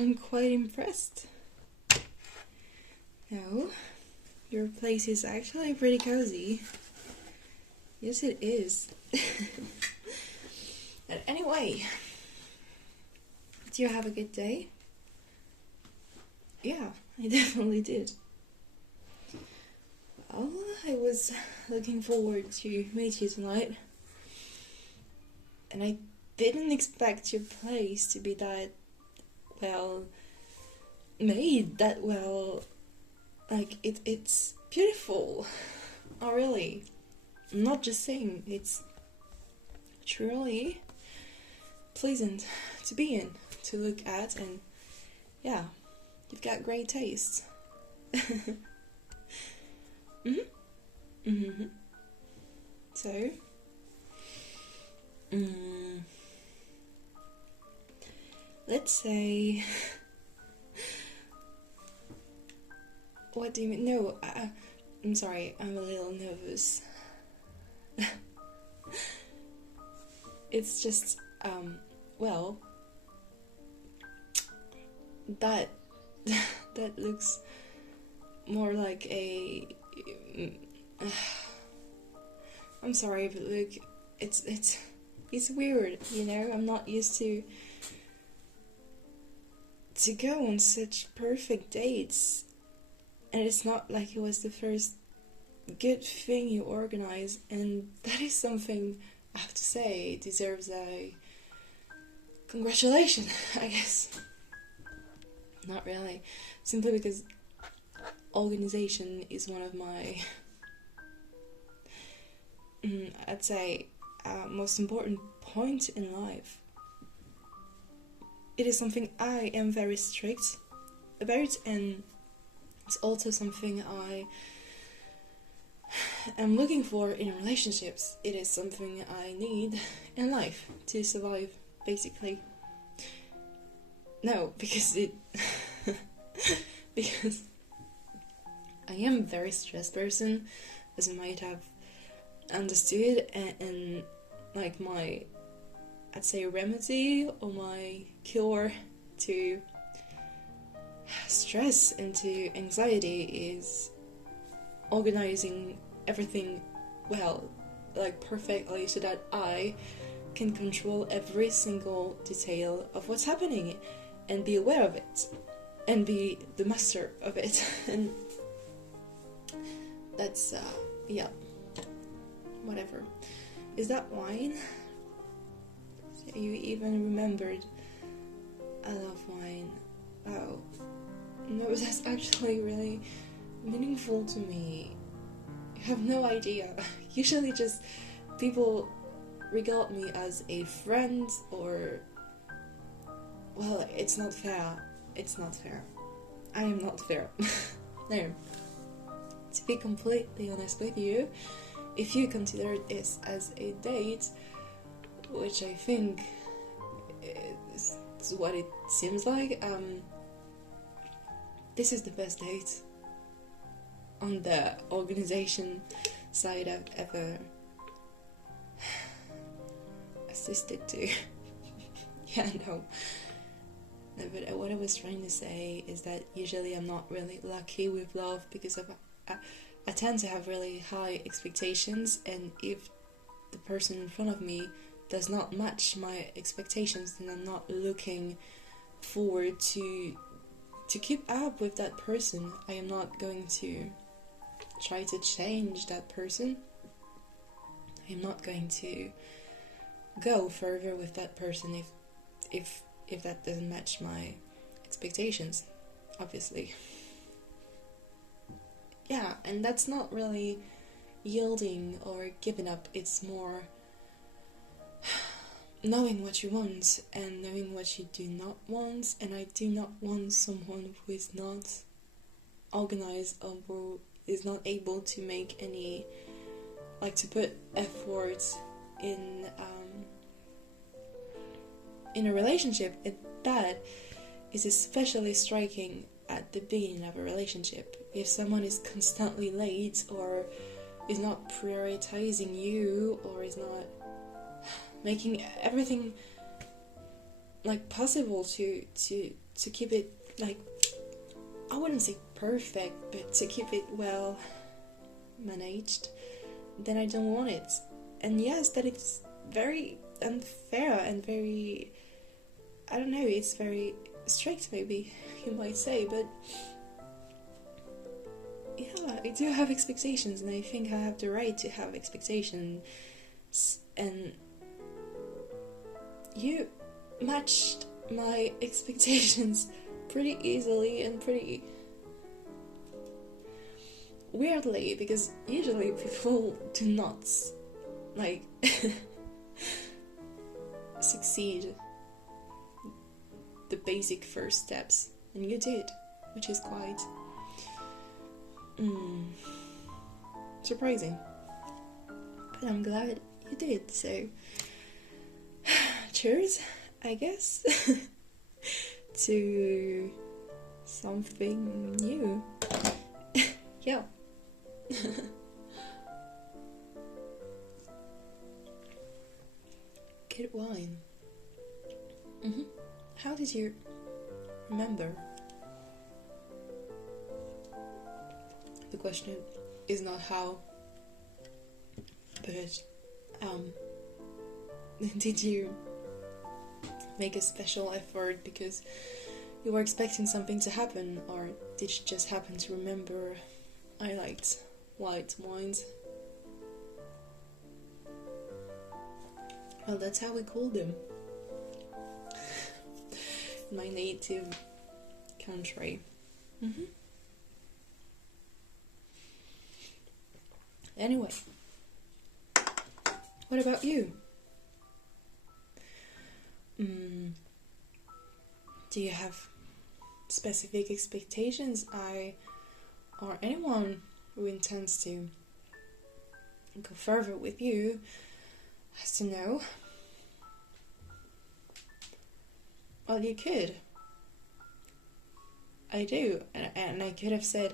I'm quite impressed. No, your place is actually pretty cozy. Yes, it is. But anyway, do you have a good day? Yeah, I definitely did. Well, I was looking forward to meet you tonight. And I didn't expect your place to be that well made, that well. Like, it's beautiful. Oh, really? I'm not just saying, it's truly pleasant to be in, to look at, and yeah, you've got great taste. So, let's say, what do you mean? No, I'm sorry, I'm a little nervous. It's just, well, that looks more like a. I'm sorry, but look, it's weird, you know. I'm not used to go on such perfect dates, and it's not like it was the first good thing you organized, and that is something I have to say deserves a congratulations, I guess. Not really, simply because organization is one of my I'd say most important point in life. It is something I am very strict about, and it's also something I am looking for in relationships. It is something I need in life to survive, basically. No, because because I am a very stressed person, as you might have understood, and like my, I'd say, remedy or my cure to stress and to anxiety is organizing everything well, like perfectly, so that I can control every single detail of what's happening and be aware of it and be the master of it. And that's yeah, whatever. Is that wine? So you even remembered I love wine. Wow. No, that's actually really meaningful to me. You have no idea. Usually just people regard me as a friend, or, well, it's not fair. It's not fair. I am not fair. No. To be completely honest with you, if you consider this as a date, which I think is what it seems like, this is the best date on the organization side I've ever assisted to. Yeah, no. No, but what I was trying to say is that usually I'm not really lucky with love, because I tend to have really high expectations, and if the person in front of me does not match my expectations, then I'm not looking forward to keep up with that person. I am not going to try to change that person. I am not going to go further with that person if that doesn't match my expectations, obviously. Yeah, and that's not really yielding or giving up, it's more knowing what you want and knowing what you do not want. And I do not want someone who is not organized or who is not able to make any, like, to put effort in a relationship. And that is especially striking at the beginning of a relationship. If someone is constantly late, or is not prioritizing you, or is not making everything like possible to to keep it, like, I wouldn't say perfect, but to keep it well managed, then I don't want it. And yes, that it's very unfair and very, I don't know, it's very strict, maybe you might say, but yeah, I do have expectations, and I think I have the right to have expectations, and you matched my expectations pretty easily and pretty weirdly, because usually people do not, like, succeed the basic first steps, and you did, which is quite surprising, but I'm glad you did, so cheers, I guess, to something new. Yeah. Good wine. How did you remember? The question is not how, but did you make a special effort because you were expecting something to happen, or did you just happen to remember I liked white wines? Well, that's how we call them in my native country. Anyway, what about you? Do you have specific expectations? Or anyone who intends to go further with you has to know. Well, you could. I do, and I could have said,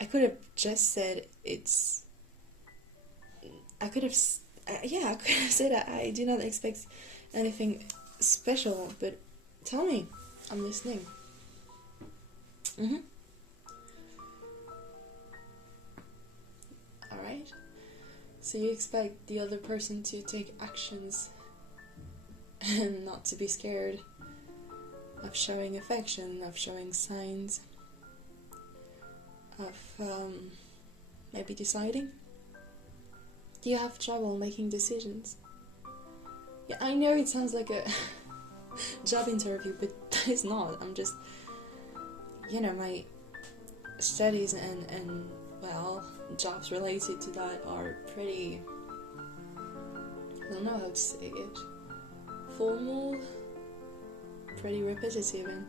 I could have just said it's. I could have said I do not expect anything special, but tell me, I'm listening. Alright, so you expect the other person to take actions and not to be scared of showing affection, of showing signs, of maybe deciding? Do you have trouble making decisions? Yeah, I know it sounds like a job interview, but it's not. I'm just, my studies and well, jobs related to that are pretty, I don't know how to say it, formal, pretty repetitive, and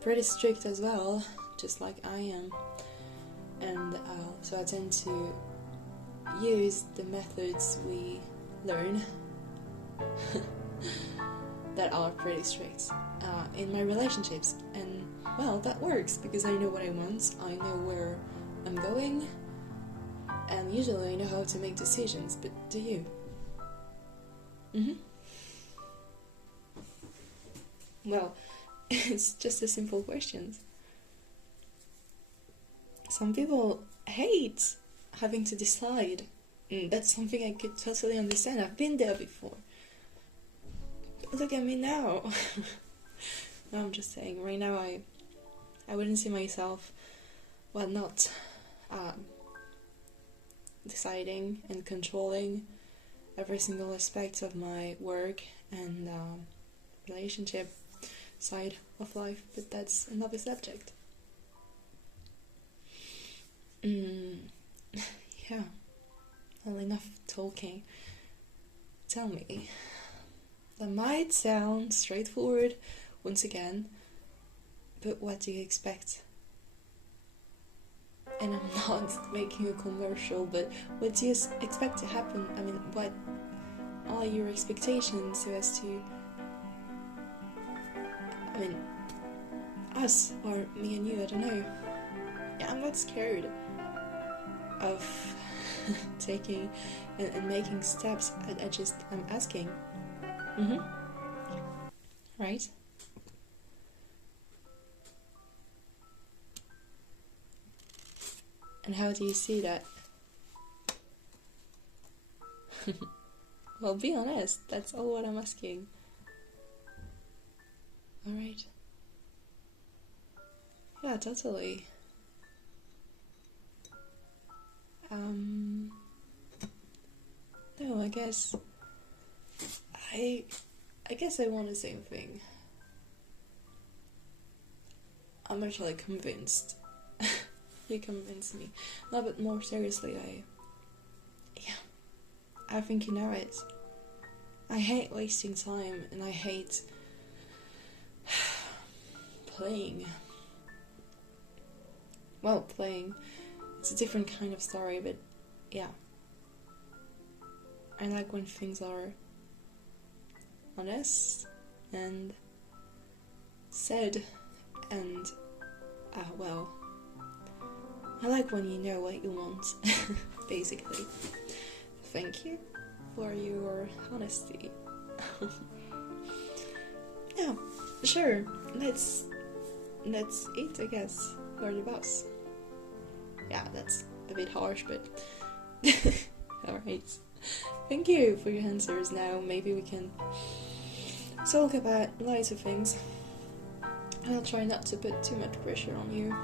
pretty strict as well, just like I am. And so I tend to use the methods we learn that are pretty strict in my relationships, and well, that works because I know what I want, I know where I'm going, and usually I know how to make decisions. But do you? Well, it's just a simple question. Some people hate having to decide. That's something I could totally understand. I've been there before. But look at me now. No, I'm just saying, right now I wouldn't see myself, well, not deciding and controlling every single aspect of my work and relationship side of life, but that's another subject. Yeah, well, enough talking. Tell me, that might sound straightforward once again, but what do you expect? And I'm not making a commercial, but what do you expect to happen? I mean, what are your expectations so as to, I mean, us, or me and you, I don't know. Yeah, I'm not scared of taking and making steps. I'm asking. Right? And how do you see that? Well, be honest, that's all what I'm asking. Alright. Yeah, totally. No, I guess I want the same thing. I'm actually convinced. You convinced me. No, but more seriously, I think you know it. I hate wasting time, and I hate playing. Well, playing. It's a different kind of story, but yeah. I like when things are honest and said, and well, I like when you know what you want, basically. Thank you for your honesty. Yeah, sure, let's eat, I guess. You're the boss. Yeah, that's a bit harsh, but alright. Thank you for your answers. Now maybe we can talk about lighter things. I'll try not to put too much pressure on you.